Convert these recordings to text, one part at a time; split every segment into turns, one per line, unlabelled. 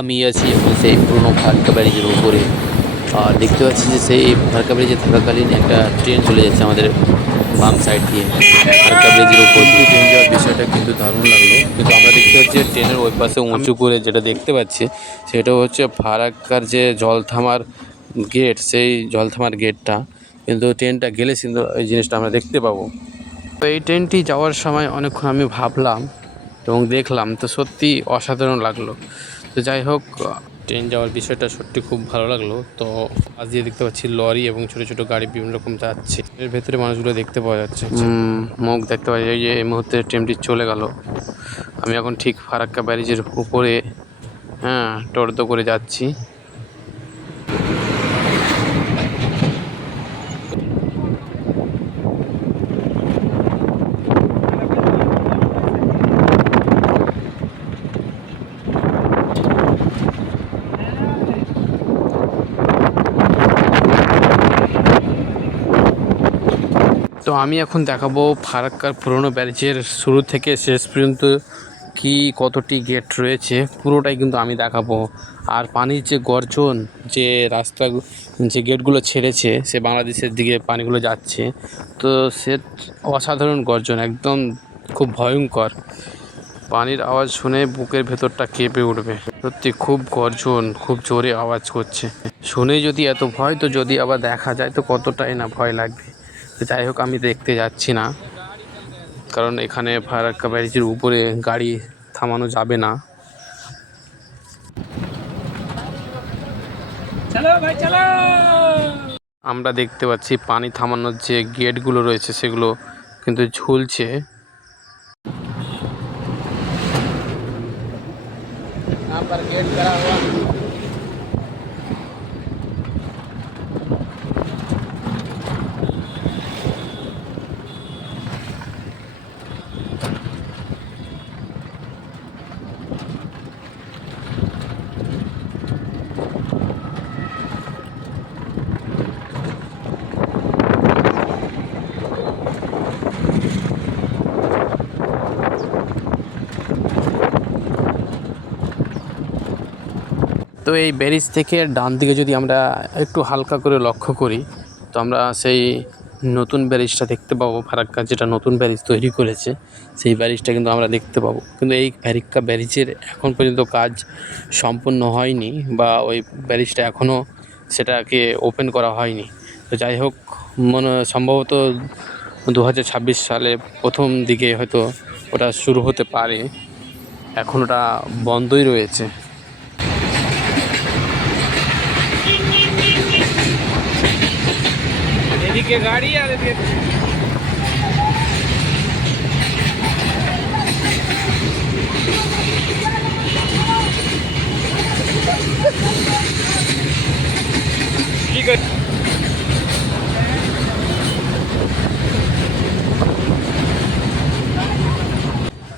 আমি আছি এখন সেই পুরনো ফারাক্কা ব্যারিজের উপরে। আর দেখতে পাচ্ছি যে সেই ফারাক্কা ব্যারিজে থাকাকালীন একটা ট্রেন চলে যাচ্ছে আমাদের বাম সাইড দিয়ে। ফারাক্কা ব্যারিজের উপর দিয়ে। ট্রেন যাওয়ার বিষয়টা কিন্তু দারুণ লাগল। কিন্তু আমরা দেখতে পাচ্ছি ট্রেনের ওই পাশে উঁচু করে যেটা দেখতে পাচ্ছি সেটা হচ্ছে ফারাক্কার যে জল থামার গেট সেই জল থামার গেটটা কিন্তু ট্রেনটা গেলে কিন্তু এই জিনিসটা আমরা দেখতে পাবো। তো এই ট্রেনটি যাওয়ার সময় অনেকক্ষণ আমি ভাবলাম এবং দেখলাম তো সত্যি অসাধারণ লাগল। তো যাই হোক ট্রেন যাওয়ার বিষয়টা সত্যি খুব ভালো লাগল। তো আজ দিয়ে দেখতে পাচ্ছি লরি এবং ছোট ছোট গাড়ি বিভিন্ন রকম যাচ্ছে। এর ভেতরে মানুষগুলো দেখতে পাওয়া যাচ্ছে। মুখ দেখতে পাওয়া যায় এই যে এই মুহূর্তে ট্রেনটি চলে গেল। আমি এখন ঠিক ফারাক্কা ব্যারিজের উপরে হ্যাঁ টোটো করে যাচ্ছি। তো আমি এখন দেখাবো ফারাক্কার পুরনো ব্যারিজের শুরু থেকে শেষ পর্যন্ত কি কতটি গেট রয়েছে। পুরোটাই কিন্তু আমি দেখাবো। আর পানির যে গর্জন, যে রাস্তা, যে গেটগুলো ছেড়েছে, সে বাংলাদেশের দিকে পানিগুলো যাচ্ছে, তো সে অসাধারণ গর্জন, একদম খুব ভয়ঙ্কর। পানির আওয়াজ শুনে বুকের ভেতরটা কেঁপে উঠবে। সত্যি খুব গর্জন, খুব জোরে আওয়াজ করছে। শুনে যদি এত ভয়, তো যদি আবার দেখা যায়, তো কতটাই না ভয় লাগবে। যাই হোক আমি দেখতে যাচ্ছি না কারণ এখানে ফারাক্কা ব্যারিজের উপরে গাড়ি থামানো যাবে না
চলো ভাই চলো
আমরা দেখতে পাচ্ছি পানি থামানোর যে গেটগুলো রয়েছে সেগুলো কিন্তু ঝুলছে गेट करा हुआ তো এই ব্যারিজ থেকে ডান দিকে যদি আমরা একটু হালকা করে লক্ষ্য করি, তো আমরা সেই নতুন ব্যারিজটা দেখতে পাবো, ফারাক্কা যেটা নতুন ব্যারিজ তৈরি করেছে, সেই ব্যারিজটা কিন্তু আমরা দেখতে পাবো। কিন্তু এই ফারাক্কা ব্যারিজের এখন পর্যন্ত কাজ সম্পূর্ণ হয়নি বা ওই ব্যারিজটা এখনও সেটাকে ওপেন করা হয়নি। তো যাই হোক, মনে সম্ভবত দু হাজার ছাব্বিশ সালে প্রথম দিকে হয়তো ওটা শুরু হতে পারে। এখন ওটা বন্ধই রয়েছে।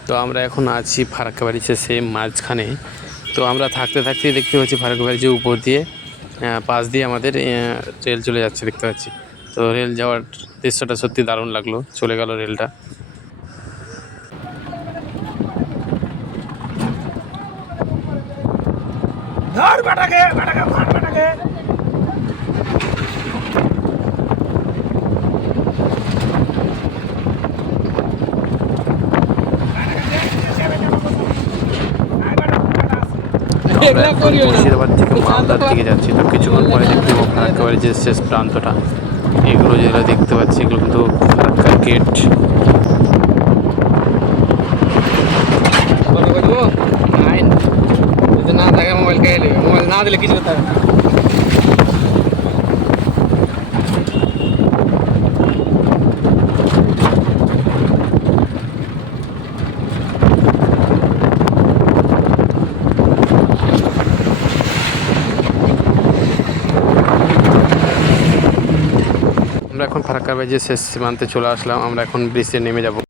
তো আমরা এখন আছি ফারাক্কা ব্যারিজের সেম মাঝখানে। তো আমরা থাকতে থাকতেই দেখতে পাচ্ছি ফারাক্কা ব্যারিজের উপর দিয়ে পাশ দিয়ে আমাদের রেল চলে যাচ্ছে, দেখতে পাচ্ছি। তো রেল যাওয়ার দৃশ্যটা সত্যি দারুণ লাগল। চলে গেল রেলটা
ধর বাটাকে বাটাকে ধর বাটাকে।
আমরা এখন মুর্শিদাবাদ থেকে মালদার দিকে যাচ্ছি। তো কিছুক্ষণ পরে দেখতে পাবো ফারাক্কা ব্যারিজের শেষ প্রান্তটা। এগুলো যারা দেখতে পাচ্ছি, এগুলো কিন্তু ফারাক্কার গেট
না থাকে মোবাইল খেয়ে মোবাইল না দিলে কিছু করতে হবে
আমরা এখন ফারাক্কা যে শেষ সীমান্তে চলে আসলাম। আমরা এখন ব্রিজে নেমে যাব।